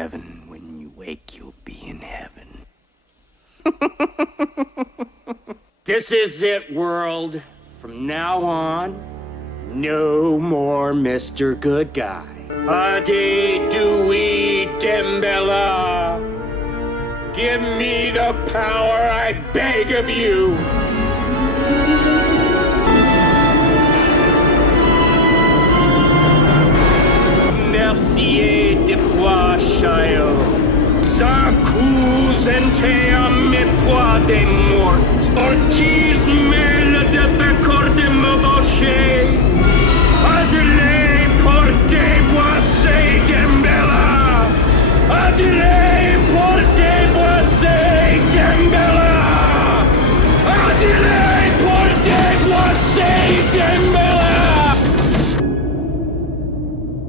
7. When you wake, you'll be in heaven. This is it, world. From now on, no more Mr. Good Guy. Ade Due Damballa. Give me the power, I beg of you. Merci de pois chayo. S'accuse en te a mes pois de mort. Ortiz me